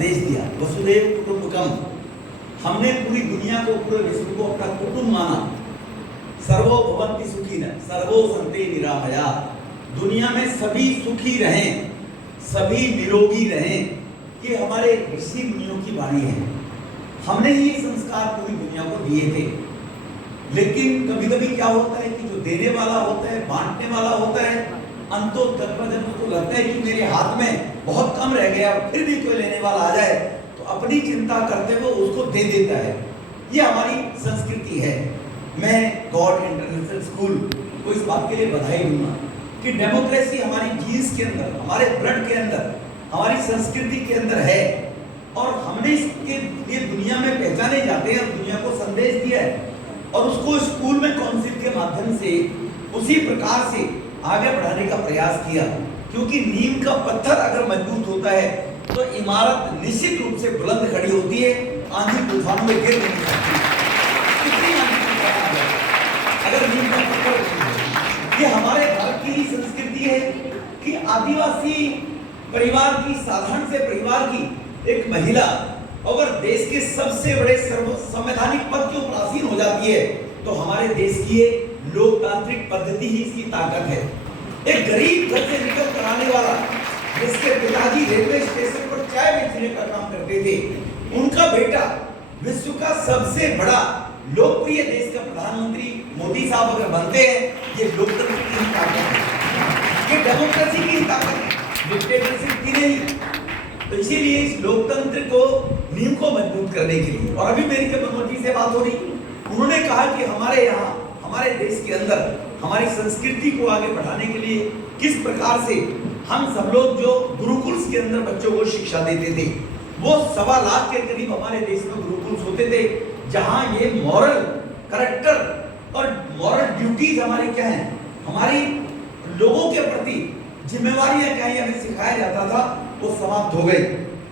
संदेश दिया, वसुधैव कुटुंबकम। हमने पूरी दुनिया को, पूरे विश्व को अपना कुटुंब माना। सर्वो भवन्ति सुखिनः सर्वो सन्ति निरामयाः। दुनिया में सभी सुखी रहें, सभी निरोगी रहें, ये हमारे ऋषि मुनियों की वाणी है। हमने ही ये संस्कार पूरी दुनिया को दिए थे। लेकिन कभी कभी क्या होता है कि जो देने वाला होता है, बांटने वाला होता है, अंतोतत्व जब उसको लगता है कि मेरे हाथ में बहुत कम रह गया और फिर भी कोई लेने वाला आ जाए तो अपनी चिंता करते हुए उसको दे देता है। ये हमारी संस्कृति है। मैं गॉड इंटरनेशनल स्कूल को इस बात के लिए बधाई दूंगा कि डेमोक्रेसी हमारी जीन्स के अंदर, हमारे ब्लड के अंदर, हमारी संस्कृति के अंदर है और हमने इसके लिए दुनिया में पहचाने जाते हैं और दुनिया को संदेश दिया है और उसको स्कूल में काउंसिल के माध्यम से उसी प्रकार से आगे बढ़ाने का प्रयास किया। क्योंकि नींव का पत्थर अगर मजबूत होता है तो इमारत निश्चित रूप से बुलंद खड़ी होती है, आंधी तूफान में गिर नहीं सकती। कितनी आंधी तूफान आ जाए अगर नींव का पत्थर। ये हमारे भारत की ही संस्कृति है कि आदिवासी परिवार की, साधारण से परिवार की एक महिला अगर देश के सबसे बड़े संवैधानिक पद के ऊपर आसीन हो जाती है तो हमारे देश की ये लोकतांत्रिक पद्धति ही इसकी ताकत है। एक गरीब घर से निकल कर आने वाला, जिसके पिताजी रेलवे स्टेशन पर चाय बेचने का काम करते थे, उनका बेटा विश्व का सबसे बड़ा लोकप्रिय देश का प्रधानमंत्री मोदी साहब अगर बनते हैं, ये लोकतंत्र की ताकत है, ये डेमोक्रेसी की ताकत है, डिक्टेटरशिप की नहीं। तो इसीलिए इस लोकतंत्र को, नींव को मजबूत करने के लिए, और अभी मेरी जब मनोज जी से बात हो रही, उन्होंने कहा कि हमारे यहाँ, हमारे देश के अंदर हमारी संस्कृति को आगे बढ़ाने के लिए किस प्रकार से हम सब लोग जो गुरुकुल्स के अंदर बच्चों को शिक्षा देते थे, वो 1.25 लाख के करीब हमारे देश में गुरुकुल्स होते थे, जहाँ ये मॉरल कैरेक्टर और मॉरल ड्यूटीज हमारी क्या है, हमारी लोगों के प्रति जिम्मेवारियां क्या है, हमें सिखाया जाता था, वो समाप्त हो गई।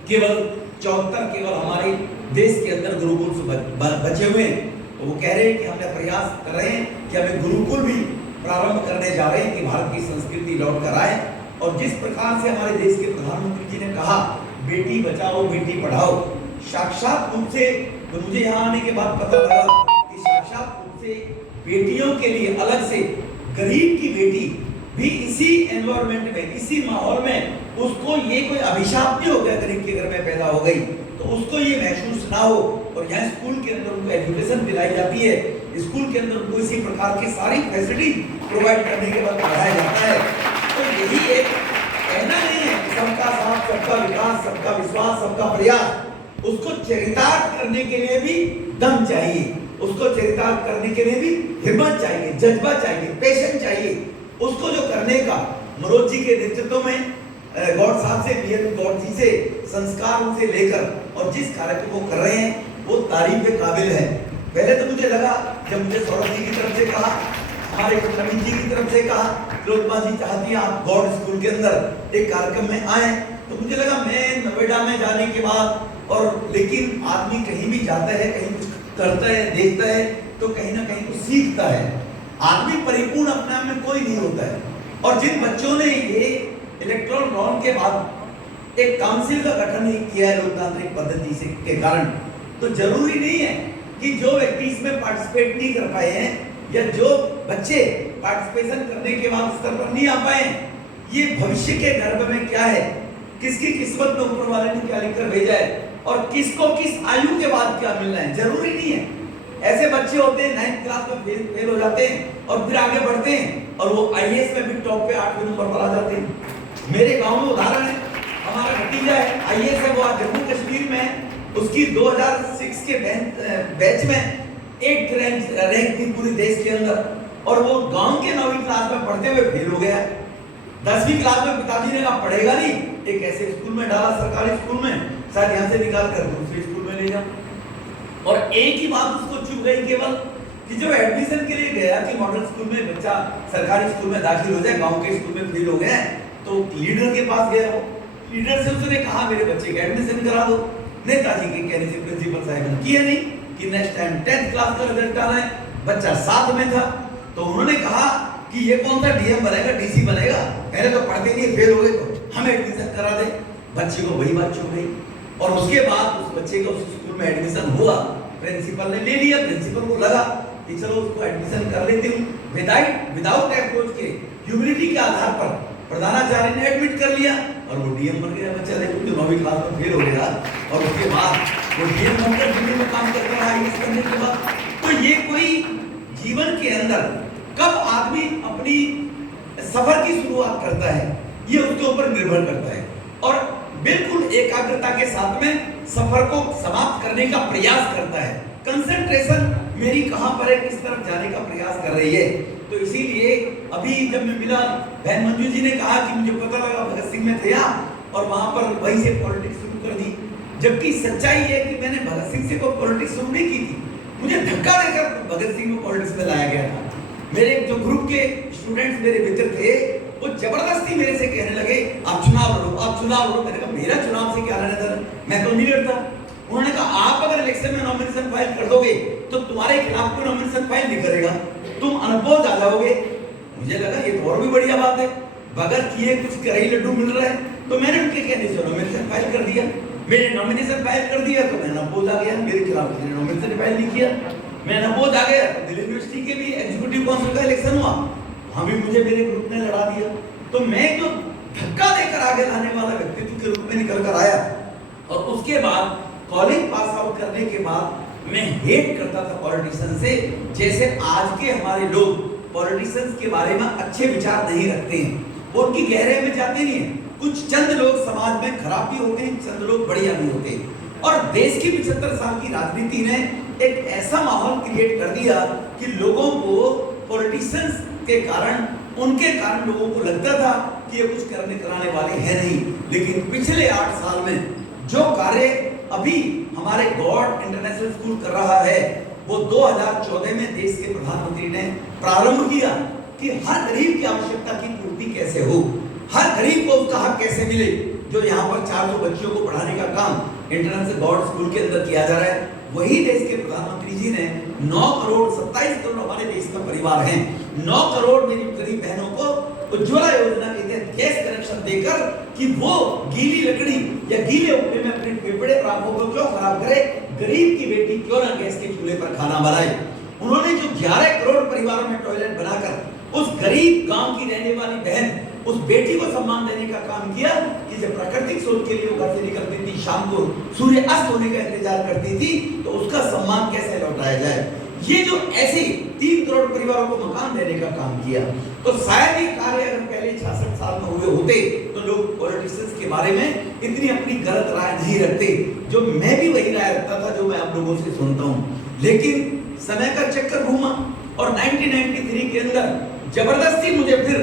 केवल 74 केवल हमारे देश के अंदर गुरुकुल बचे हुए हैं। तो वो कह रहे हैं कि हमने प्रयास कर रहे हैं कि हमें गुरुकुल भी प्रारंभ करने जा रहे हैं कि भारत की संस्कृति लौट कर आए। और जिस प्रकार से हमारे देश के प्रधानमंत्री जी ने कहा बेटी बचाओ बेटी पढ़ाओ, साक्षात रूप से, तो मुझे यहाँ आने के बाद पता लगा कि साक्षात रूप से बेटियों के लिए अलग से, गरीब की बेटी भी इसी एनवायरनमेंट में, इसी माहौल में, उसको ये कोई अभिशाप नहीं हो गया गरीब के घर में पैदा हो गई, तो उसको ये महसूस ना हो। और यहाँ स्कूल के अंदर उनको एजुकेशन दिलाई जाती है, स्कूल के अंदर उनको इसी प्रकार की सारी फैसिलिटी प्रोवाइड करने के बाद पढ़ाया जाता है। तो यही एक कहना नहीं है कि सबका साथ, सबका विकास, सबका विश्वास, सबका प्रयास। उसको चरितार्थ करने के लिए भी दम चाहिए, उसको चरितार्थ करने के लिए भी हिम्मत चाहिए, जज्बा चाहिए, पेशेंस चाहिए। उसको जो करने का मनोज जी के नेतृत्व में गॉड साहब से, बीएन गॉड जी से संस्कार उनसे लेकर और जिस कार्यक्रम को कर रहे हैं वो तारीफ के काबिल है। पहले तो मुझे लगा, जब मुझे सौरभ जी की तरफ से कहा, हमारे नवीन जी की तरफ से कहा, फिरोजमा जी चाहती हैं आप गॉड स्कूल के अंदर एक कार्यक्रम में आए, तो मुझे लगा मैं नोएडा में जाने के बाद, और लेकिन आदमी कहीं भी जाता है, कहीं कुछ करता है, देखता है, तो कहीं ना कहीं कुछ सीखता है। आदमी परिपूर्ण अपने आप में कोई नहीं होता है। और जिन बच्चों ने ये इलेक्ट्रल रॉन के बाद एक काउंसिल का गठन किया है लोकतांत्रिक पद्धति से के कारण, तो जरूरी नहीं है कि जो व्यक्ति इसमें पार्टिसिपेट नहीं कर पाए हैं या जो बच्चे पार्टिसिपेशन करने के बाद स्तर पर नहीं आ पाए, ये भविष्य के गर्भ में क्या है, किसकी किस्मत में ऊपर वाले ने क्या लिखकर भेजा है और किसको किस आयु के बाद क्या मिलना है, जरूरी नहीं है। ऐसे बच्चे होते हैं 9th क्लास में फेल हो जाते हैं और फिर आगे बढ़ते हैं और वो आईएएस में भी टॉप पे 8वें नंबर पर आ जाते हैं। मेरे गांव में उदाहरण है, हमारा भतीजा है, आईएएस है, वो आज जम्मू कश्मीर में है, उसकी 2006 के बैच में 8th रैंक थी पूरे देश के अंदर, और वो गांव के 9वीं क्लास में पढ़ते हुए फेल हो गया। 10वीं क्लास में पिताजी ने कहा पढ़ेगा नहीं, एक ऐसे स्कूल में डाला, सरकारी स्कूल में, शायद यहाँ से निकाल कर दूसरे स्कूल में ले जाओ। और एक ही बात उसको चुप गई केवल कि जब एडमिशन के लिए गया कि मॉडल स्कूल में बच्चा सरकारी स्कूल में दाखिल हो जाए, गांव के स्कूल में फेल हो गया है, तो लीडर के पास गया, वो लीडर से उसने कहा मेरे बच्चे का एडमिशन करा दो। नेताजी के कहने से प्रिंसिपल साहब ने किया नहीं कि नेक्स्ट टाइम 10th क्लास का रिजल्ट आना है, बच्चा 7 में था, तो उन्होंने कहा कि ये कौन सा डीएम बनेगा, डीसी बनेगा, पहले तो पढ़ते नहीं फेल हो गए, तो हम एडमिशन करा दे। बच्चे को वही बात चुप गई। और उसके बाद उस बच्चे का उस स्कूल में एडमिशन हुआ, प्रिंसिपल ने ले लिया, प्रिंसिपल को लगा कि चलो उसको एडमिशन कर लेती हूँ, विदाउट अप्रोच के ह्यूमिलिटी के आधार पर प्रधानाचार्य ने एडमिट कर लिया और वो डीएम बन गया बच्चा। देखो कि 9वीं क्लास में फेल हो गया और उसके बाद वो डीएम बनकर दिल्ली में काम करता रहा आईएएस करने के बाद। तो ये कोई जीवन के अंदर कब आदमी अपनी सफर की शुरुआत करता है ये उसके ऊपर निर्भर करता है, और बिल्कुल एकाग्रता के साथ में सफर को समाप्त करने का प्रयास करता है। कंसंट्रेशन मेरी कहां पर है, किस तरफ जाने का प्रयास कर रही है। तो इसीलिए अभी जब मैं मिला, बहन मंजू जी ने कहा कि मुझे पता लगा भगत सिंह में थे आप और वहां पर वहीं से पॉलिटिक्स शुरू कर दी, जबकि सच्चाई है कि मैंने भगत सिंह से कोई पॉलिटिक्स शुरू नहीं की थी। मुझे धक्का देकर भगत सिंह को पॉलिटिक्स में लाया गया था। मेरे जो ग्रुप के स्टूडेंट्स मेरे मित्र थे वो जबरदस्ती मेरे से कहने लगे आप चुनाव लड़ो, आप चुनाव लड़ो। मैंने कहा मेरा चुनाव से क्या लेना देना, मैं तो नहीं लड़ता। उन्होंने कहा आप अगर इलेक्शन में नॉमिनेशन फाइल कर दोगे तो तुम्हारे खिलाफ कोई नॉमिनेशन फाइल नहीं करेगा, तुम अनपोज आ जाओगे। मुझे लगा ये तो और भी बढ़िया बात है, बगैर किए कुछ कहीं लड्डू मिल रहा है। तो मैंने उनके कहने से नॉमिनेशन फाइल कर दिया। मैंने नॉमिनेशन फाइल कर दिया तो मैं अनपोज आ गया, मेरे खिलाफ किसी ने नॉमिनेशन फाइल नहीं किया, मैं अनपोज आ गया। दिल्ली यूनिवर्सिटी के भी एग्जीक्यूटिव काउंसिल का इलेक्शन हुआ, हमें मुझे मेरे ग्रुप ने लड़ा दिया। तो मैं जो धक्का देकर आगे लाने वाला व्यक्तित्व के रूप में निकल कर आया, और उसके बाद कॉलेज पास आउट करने के बाद मैं हेट करता था पॉलिटिशियन से, जैसे आज के हमारे लोग पॉलिटिशियंस के बारे में अच्छे विचार नहीं रखते हैं, वो उनकी गहराई में जाते नहीं है। कुछ चंद लोग समाज में खराब भी होते हैं, चंद लोग बढ़िया भी होते हैं। और देश की 75 साल की राजनीति ने एक ऐसा माहौल क्रिएट कर दिया कि लोगों को पॉलिटिशियंस के कारण, उनके कारण लोगों को लगता था कि ये कुछ करने कराने वाले हैं नहीं। लेकिन पिछले 8 साल में जो कार्य अभी हमारे गॉड इंटरनेशनल स्कूल कर रहा है, वो 2014 में देश के प्रधानमंत्री ने प्रारंभ किया कि हर गरीब की आवश्यकता की पूर्ति कैसे हो, हर गरीब को उसका हक कैसे मिले। जो यहाँ पर 400 बच्चों को पढ़ाने का काम इंटरनेशनल गॉड स्कूल के अंदर किया जा रहा है, वही देश के प्रधानमंत्री जी ने 9 करोड़ 27 करोड़ हमारे देश का परिवार हैं, 9 करोड़ मेरी गरीब बहनों को उज्ज्वला योजना के तहत गैस कनेक्शन देकर कि वो गीली लकड़ी या गीले उपले में अपने फेफड़े और आंखों को क्यों खराब करे, गरीब की बेटी क्यों ना गैस के चूल्हे पर खाना बनाए। उन्होंने जो 11 करोड़ परिवारों में टॉयलेट बनाकर उस गरीब गांव की रहने वाली बहन, उस बेटी को सम्मान देने का काम किया कि जब प्राकृतिक स्रोत के लिए वो घर से निकलती थी, शाम को सूर्य अस्त होने का इंतजार करती थी, तो उसका सम्मान कैसे लौटाया जाए। ये जो ऐसे 3 करोड़ परिवारों को मकान देने का काम किया, तो शायद ये कार्य अगर पहले 66 साल में हुए होते तो लोग पॉलिटिशियंस के बारे में इतनी अपनी गलत राय नहीं रखते। जो मैं भी वही राय रखता था जो मैं आप लोगों से सुनता हूँ। लेकिन समय का चक्कर घूमा और 1993 के अंदर जबरदस्ती मुझे फिर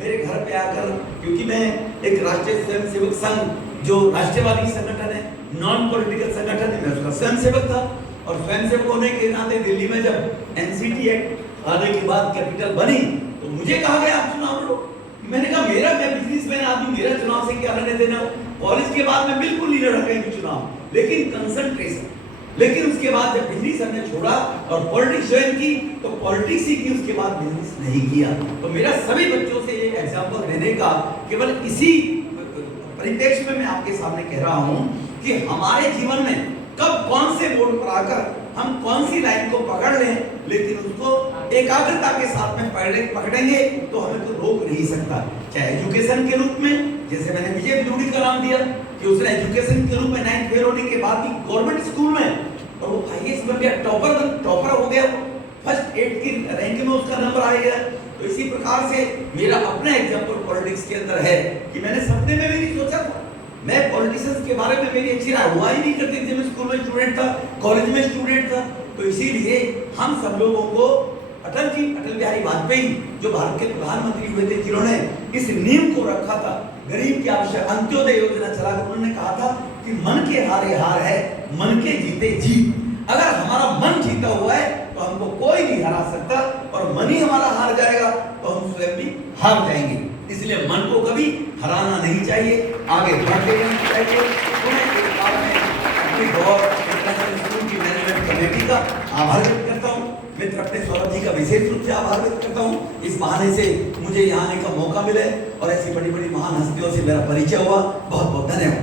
मेरे घर पे आकर, क्योंकि मैं एक राष्ट्रीय स्वयंसेवक संघ जो राष्ट्रवादी संगठन है, नॉन पॉलिटिकल संगठन है, मैं उसका स्वयंसेवक था। और स्वयंसेवक होने के नाते दिल्ली में जब एनसीटी एक्ट आने के बाद कैपिटल बनी तो मुझे कहा गया आप चुनाव लड़ो। मैंने कहा मैं बिजनेसमैन आदमी, मेरा चुनाव से क्या लेने देना। कॉलेज के बाद मैं बिल्कुल नहीं लड़ा कहीं भी चुनाव, लेकिन कंसंट्रेशन। लेकिन उसके बाद जब बिजनेस हमने छोड़ा और पॉलिटिक्स ज्वाइन की तो पॉलिटिक्स ही की, उसके बाद बिजनेस नहीं किया। तो मेरा सभी बच्चों से ये एग्जाम्पल देने का केवल इसी परिप्रेक्ष्य में मैं आपके सामने कह रहा हूं कि हमारे जीवन में कब कौन से मोड़ पर आकर हम कौन सी लाइन को पकड़ लें, लेकिन उसको एकाग्रता के साथ में पकड़ेंगे तो हमें तो रोक नहीं सकता। चाहे एजुकेशन के रूप में, जैसे मैंने विजय बिलूड़ी का नाम दिया कि उसने एजुकेशन के रूप में 9th फेल होने के बाद भी गवर्नमेंट स्कूल में और वो आईएएस बन गया, टॉपर हो गया, फर्स्ट 8 की रैंक में उसका नंबर आ गया। तो इसी प्रकार से मेरा अपना एग्जाम्पल पॉलिटिक्स के अंदर है कि मैंने सपने में भी नहीं सोचा था। मैं पॉलिटिशियंस के बारे में मेरी अच्छी राय हुआ ही नहीं करती थी। मैं स्कूल में स्टूडेंट था, कॉलेज में स्टूडेंट था। तो इसीलिए हम सब लोगों को अटल बिहारी वाजपेयी जो भारत के प्रधानमंत्री हुए थे, जिन्होंने इस नींव को रखा था, गरीब की आवश्यक अंत्योदय योजना चलाकर उन्होंने कहा था कि मन के हारे हार है, मन के जीते जीत। अगर हमारा मन जीता हुआ है तो हमको कोई नहीं हरा सकता, और मन ही हमारा हार जाएगा तो हम स्वयं भी हार जाएंगे। इसलिए मन को कभी हराना नहीं चाहिए, आगे बढ़ते रहना चाहिए। स्कूल की मैनेजमेंट कमेटी का आभार व्यक्त करता हूँ। मित्र अपने सौरभ जी का विशेष रूप से आभार व्यक्त करता हूँ। इस बहाने से मुझे यहाँ आने का मौका मिले और ऐसी बड़ी बड़ी महान हस्तियों से मेरा परिचय हुआ। बहुत बहुत धन्यवाद।